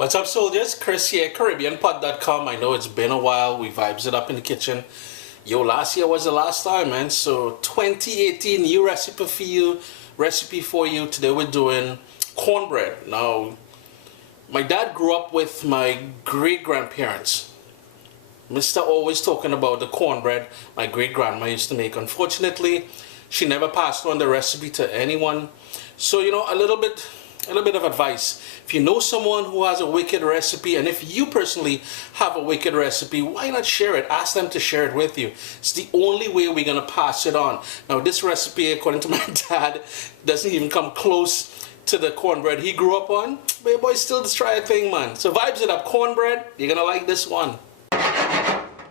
What's up, soldiers? Chris here, CaribbeanPod.com. I know it's been a while. We vibes it up in the kitchen. Yo, last year was the last time, man. So 2018, new recipe for you. Today we're doing cornbread. Now, my dad grew up with my great-grandparents. Mr. always talking about the cornbread my great-grandma used to make. Unfortunately, she never passed on the recipe to anyone. So, you know, a little bit of advice. If you know someone who has a wicked recipe, and if you personally have a wicked recipe, why not share it? Ask them to share it with you. It's the only way we're gonna pass it on. Now, this recipe, according to my dad, doesn't even come close to the cornbread he grew up on. But boy, still just try a thing, man. So vibes it up, cornbread. You're gonna like this one.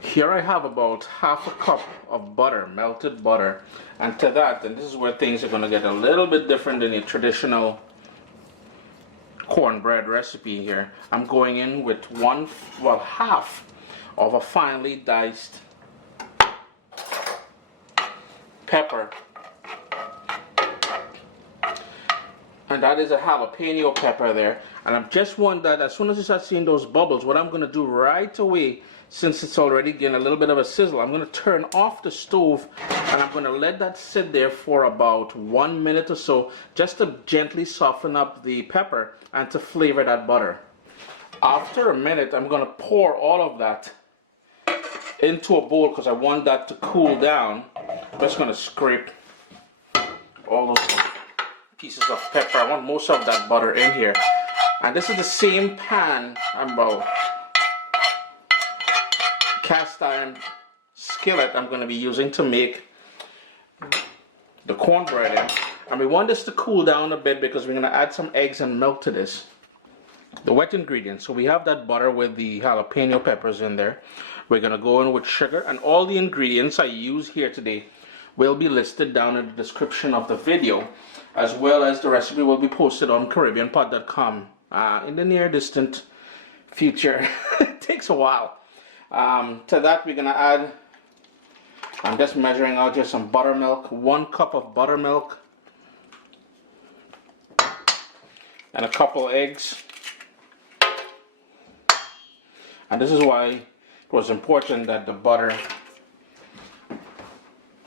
Here I have about half a cup of butter, melted butter, and to that, and this is where things are gonna get a little bit different than your traditional cornbread recipe here. I'm going in with half of a finely diced pepper, and that is a jalapeno pepper there. And I just want that as soon as you start seeing those bubbles, what I'm going to do right away, since it's already getting a little bit of a sizzle, I'm going to turn off the stove and I'm going to let that sit there for about 1 minute or so, just to gently soften up the pepper and to flavor that butter. After a minute, I'm going to pour all of that into a bowl because I want that to cool down. I'm just going to scrape all those pieces of pepper. I want most of that butter in here. And this is the same pan, about cast iron skillet I'm going to be using to make the cornbread in. And we want this to cool down a bit because we're going to add some eggs and milk to this. The wet ingredients. So we have that butter with the jalapeno peppers in there. We're going to go in with sugar, and all the ingredients I use here today will be listed down in the description of the video, as well as the recipe will be posted on CaribbeanPod.com in the near distant future. It takes a while. To that we're going to add, I'm just measuring out just some buttermilk, 1 cup of buttermilk, and a couple eggs. And this is why it was important that the butter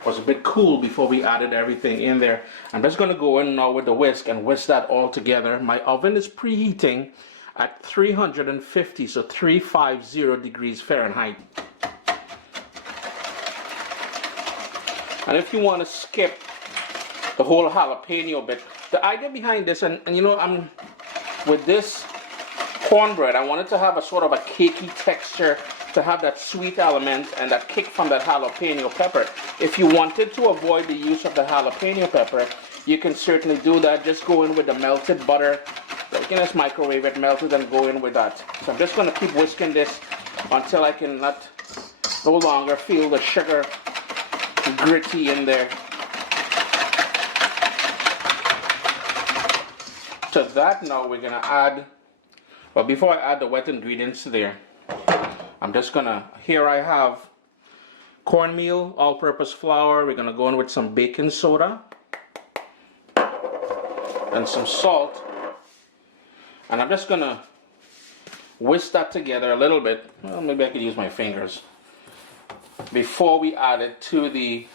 was a bit cool before we added everything in there. I'm just going to go in now with the whisk and whisk that all together. My oven is preheating at 350, so 350 degrees Fahrenheit. And if you want to skip the whole jalapeno bit, the idea behind this, and you know, with this cornbread, I wanted to have a sort of a cakey texture, to have that sweet element and that kick from that jalapeno pepper. If you wanted to avoid the use of the jalapeno pepper, you can certainly do that. Just go in with the melted butter. You can just microwave it, melt it, and go in with that. So I'm just going to keep whisking this until I can no longer feel the sugar gritty in there. To that now we're going to add, well, before I add the wet ingredients there, I'm just going to, here I have cornmeal, all-purpose flour. We're going to go in with some baking soda and some salt. And I'm just going to whisk that together a little bit. Well, maybe I could use my fingers before we add it to the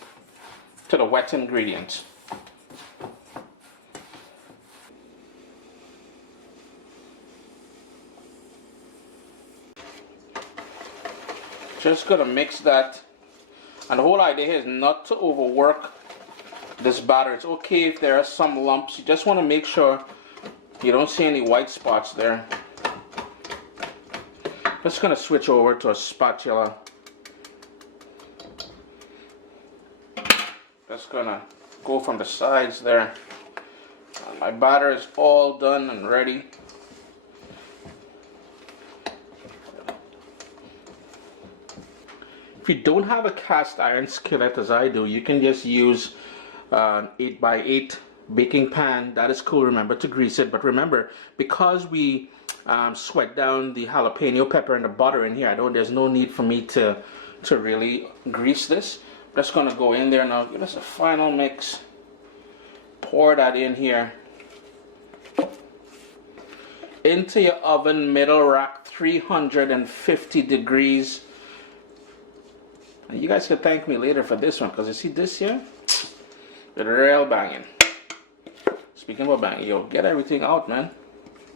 wet ingredients. Just going to mix that. And the whole idea is not to overwork this batter. It's okay if there are some lumps. You just want to make sure you don't see any white spots there. Just going to switch over to a spatula. Just going to go from the sides there. And my batter is all done and ready. If you don't have a cast iron skillet as I do, you can just use an 8x8 baking pan. That is cool. Remember to grease it. But remember, because we sweat down the jalapeno pepper and the butter in here, there's no need for me to really grease this. I'm just going to go in there now, give us a final mix. Pour that in here. into your oven, middle rack, 350 degrees. And you guys can thank me later for this one, because you see this here? The real banging. Speaking about banging, yo, get everything out, man.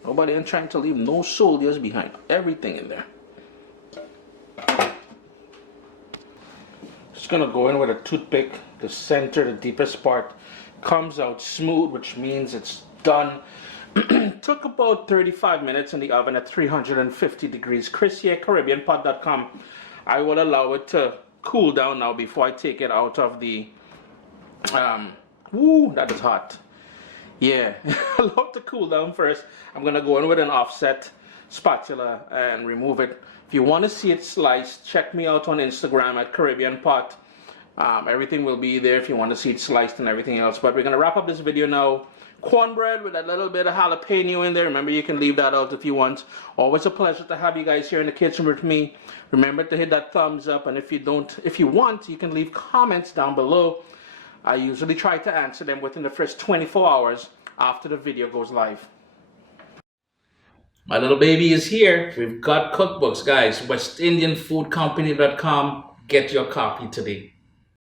Nobody ain't trying to leave no soldiers behind. Everything in there. Just gonna go in with a toothpick. The center, the deepest part, comes out smooth, which means it's done. Took about 35 minutes in the oven at 350 degrees. Chris here, CaribbeanPot.com. I will allow it to cool down now before I take it out of the woo, that is hot. Yeah, allow it to cool down first. I'm gonna go in with an offset spatula and remove it. If you want to see it sliced, check me out on Instagram at Caribbean Pot. Everything will be there if you want to see it sliced and everything else. But we're gonna wrap up this video now. Cornbread with a little bit of jalapeno in there. Remember, you can leave that out if you want. Always a pleasure to have you guys here in the kitchen with me. Remember to hit that thumbs up, and if you want, you can leave comments down below. I usually try to answer them within the first 24 hours after the video goes live. My little baby is here. We've got cookbooks, guys. WestIndianFoodCompany.com. Get your copy today.